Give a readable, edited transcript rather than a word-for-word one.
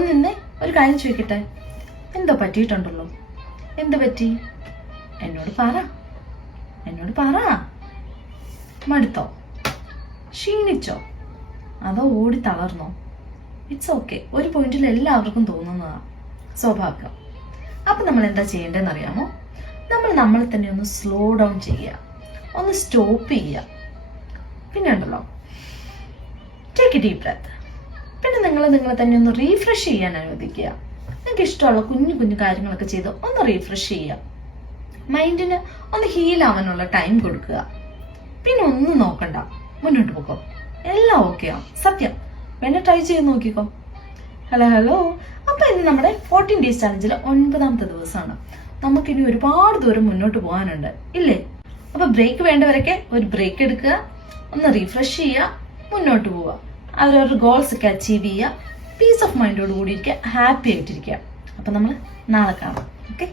ഒന്നിന്നെ ഒരു കാര്യം ചോദിക്കട്ടെ, എന്തോ പറ്റിയിട്ടുണ്ടല്ലോ? എന്ത് പറ്റി? എന്നോട് പറ. മടുത്തോ? ക്ഷീണിച്ചോ? അതോ ഓടി തളർന്നോ? It's okay. ഒരു പോയിന്റിൽ എല്ലാവർക്കും തോന്നുന്നതാ, സ്വാഭാവികം. അപ്പൊ നമ്മൾ എന്താ ചെയ്യേണ്ടതെന്ന് അറിയാമോ? നമ്മളെ തന്നെ ഒന്ന് സ്ലോ ഡൗൺ ചെയ്യുക, ഒന്ന് സ്റ്റോപ്പ് ചെയ്യുക. പിന്നെ ഉണ്ടല്ലോ, ടേക്ക് എ ഡീപ് ബ്രെത്ത്. പിന്നെ നിങ്ങളെ തന്നെ ഒന്ന് റീഫ്രഷ് ചെയ്യാൻ അനുവദിക്കുക. നിങ്ങൾക്ക് ഇഷ്ടമുള്ള കുഞ്ഞു കുഞ്ഞു കാര്യങ്ങളൊക്കെ ചെയ്ത് ഒന്ന് റീഫ്രഷ് ചെയ്യുക. മൈൻഡിന് ഒന്ന് ഹീൽ ആവാനുള്ള ടൈം കൊടുക്കുക. പിന്നെ ഒന്നും നോക്കണ്ട, മുന്നോട്ട് പോക്കോ, എല്ലാം ഓക്കെ ആവും. സത്യം, വേണേ ട്രൈ ചെയ്ത് നോക്കിക്കോ. ഹലോ. അപ്പൊ ഇന്ന് നമ്മുടെ 14 ഡേയ്സ് ചാലഞ്ചിലെ 9ാമത്തെ ദിവസമാണ്. നമുക്കിനി ഒരുപാട് ദൂരം മുന്നോട്ട് പോകാനുണ്ട്, ഇല്ലേ? അപ്പൊ ബ്രേക്ക് വേണ്ടവരൊക്കെ ഒരു ബ്രേക്ക് എടുക്കുക, ഒന്ന് റീഫ്രഷ് ചെയ്യുക, മുന്നോട്ട് പോവുക. അവരവരുടെ ഗോൾസ് ഒക്കെ അച്ചീവ് ചെയ്യുക, പീസ് ഓഫ് മൈൻഡോട് കൂടി ഇരിക്കുക, ഹാപ്പി ആയിട്ടിരിക്കുക. അപ്പൊ നമ്മൾ നാളെ കാണാം. ഓക്കെ.